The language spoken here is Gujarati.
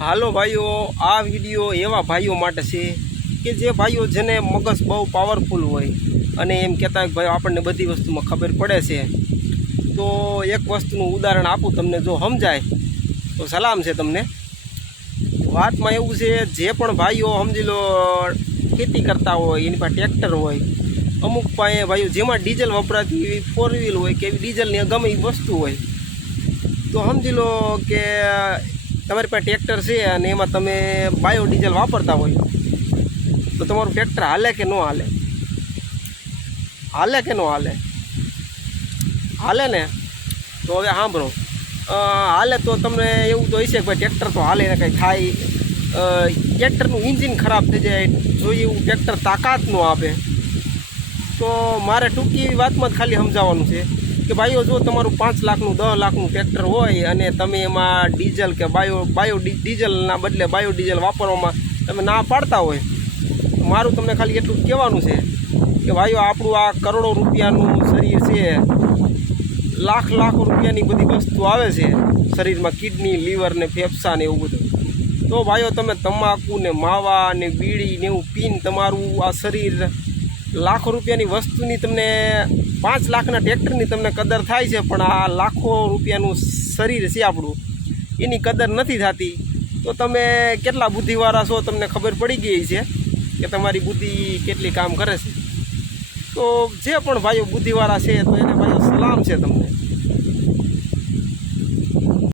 હાલો ભાઈઓ, આ વિડીયો એવા ભાઈઓ માટે છે કે જે ભાઈઓ જેને મગજ બહુ પાવરફુલ હોય અને એમ કહેતા હોય કે ભાઈ આપણને બધી વસ્તુમાં ખબર પડે છે. તો એક વસ્તુનું ઉદાહરણ આપું તમને, જો સમજાય તો સલામ છે તમને. વાતમાં એવું છે, જે પણ ભાઈઓ સમજી લો ખેતી કરતા હોય, એની પાસે ટ્રેક્ટર હોય, અમુક પાસે ભાઈઓ જેમાં ડીઝલ વપરાતી એવી 4 વ્હીલ હોય કે એવી ડીઝલની ગમે એ વસ્તુ હોય, તો સમજી લો કે તમારી પાસે ટ્રેક્ટર છે અને એમાં તમે બાયો ડીઝલ વાપરતા હોય, તો તમારું ટ્રેક્ટર હાલે કે ન હાલે? હાલે કે ન હાલે? હાલે ને? તો હવે સાંભળો, હાલે તો તમને એવું તો હશે કે ભાઈ ટ્રેક્ટર તો હાલે ને કંઈ થાય, ટ્રેક્ટરનું એન્જિન ખરાબ થઈ જાય, જોઈએ એવું ટ્રેક્ટર તાકાત ન આપે. તો મારે ટૂંકી વાતમાં જ ખાલી સમજાવવાનું છે કે ભાઈઓ, જો તમારું 5 લાખનું 10 લાખનું ટ્રેક્ટર હોય અને તમે એમાં ડીઝલ કે બાયો ડીઝલના બદલે બાયો ડીઝલ વાપરવામાં તમે ના પાડતા હોય, તો મારું તમને ખાલી એટલું જ કહેવાનું છે કે ભાઈઓ, આપણું આ કરોડો રૂપિયાનું શરીર છે, લાખો રૂપિયાની બધી વસ્તુ આવે છે શરીરમાં, કિડની, લીવર ને ફેફસા ને એવું બધું. તો ભાઈઓ, તમે તમાકુ ને માવા ને બીડી ને એવું પીને તમારું આ શરીર, લાખો રૂપિયાની વસ્તુની તમને 5 લાખના ટ્રેક્ટરની તમને કદર થાય છે, પણ આ લાખો રૂપિયાનું શરીર છે આપણું, એની કદર નથી થતી. તો તમે કેટલા બુદ્ધિવાળા છો તમને ખબર પડી ગઈ છે કે તમારી બુદ્ધિ કેટલી કામ કરે છે. તો જે પણ ભાઈઓ બુદ્ધિવાળા છે, તો એને ભાઈઓ સલામ છે તમને.